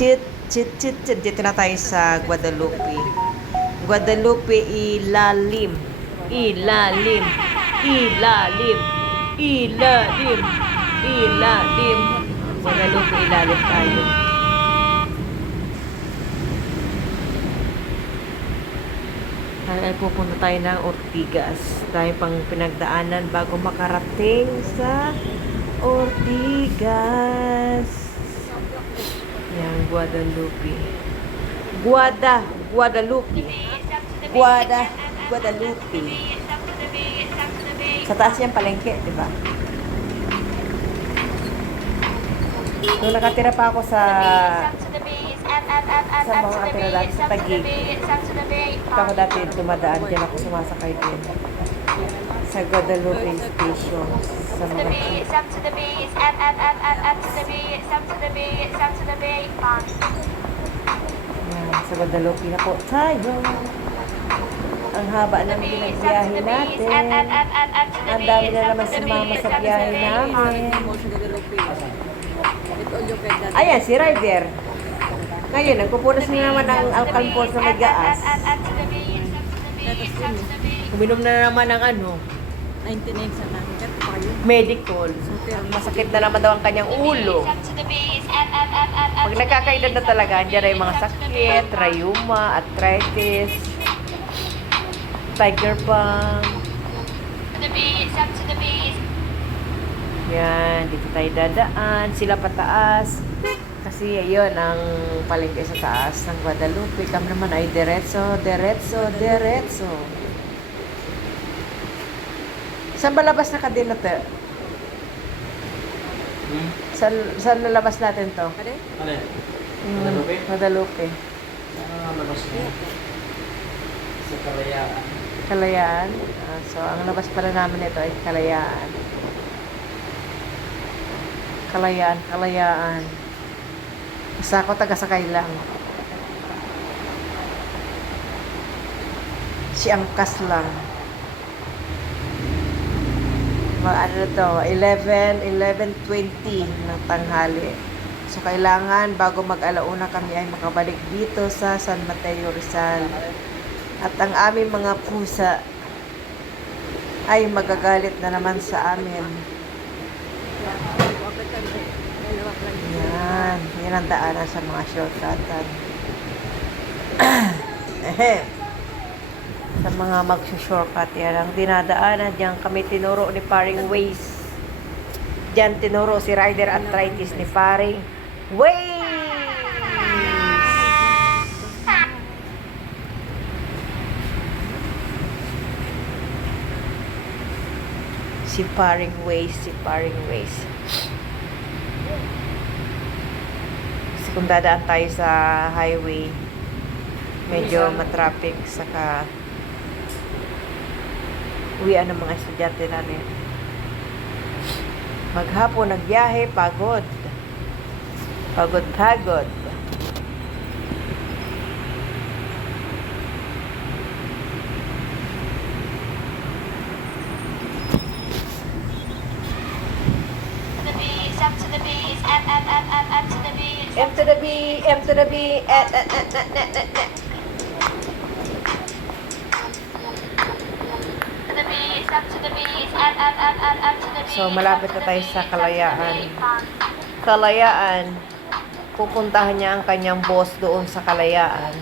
Chit, chit, chit, chit. Dito na tayo sa Guadalupe. Guadalupe, ilalim. Ilalim. Ilalim. Ilalim. Ilalim. Guadalupe, ilalim tayo. Ay, pupunta tayo ng Ortigas. Tayo pang pinagdaanan bago makarating sa Ortigas. Yan, Guadalupe. Guadalupe. Guadalupe. Sa taas yan palengke, di ba? Nung nakatira pa ako sa mga atira dati sa Taguig. Ako dati dumadaan dyan ako sumasakay din. Sa Guadalupe Station. Sa mga sa Guadalupe na po tayo. Ang haba ng binagbiyahe natin. Ang dami na naman sumama sa biyahe namin. Ayan, si Ryder. Ngayon, nagpupunas na naman ng alkalpol sa may gaas. Uminom na naman ng 99 sa natin. medical. Masakit na naman daw ang kanyang ulo. Pag nagkakaedad na talaga, andyan na yung mga sakit, rheuma, arthritis, tiger palm. Yan, dito tayo dadaan. Sila pataas. Kasi ayun, ang palengke sa taas ng Guadalupe. Kami naman ay diretso, diretso, diretso. Saan ba labas na kadena to? Saan nalabas natin to? Ano? Guadalupe? Guadalupe. Saan labas na? Sa Kalayaan. Kalayaan. So, ang labas pala namin ito ay Kalayaan. Kalayaan, Kalayaan. Basta ako taga-sakay lang. Si Angkas lang. Ano to, 11:20 ng tanghali. So, kailangan bago mag-alauna kami ay makabalik dito sa San Mateo, Rizal. At ang aming mga pusa ay magagalit na naman sa amin. Yan ang daanan sa mga shortcutan. Sa mga magsushortcut, yan ang dinadaanan. Diyan kami tinuro ni Paring Waze. Diyan tinuro si Rider Arthritis ni Paring Waze. Si Paring Waze, si Paring Waze. Kasi kung dadaan tayo sa highway, medyo matraffic, saka uwian ng mga estudyante namin. Maghapon nagbiyahe, pagod. Pagod. M to the B, M to the B, So, malapit na tayo sa Kalayaan. Kalayaan. Pupuntahan niya ang kanyang boss doon sa Kalayaan.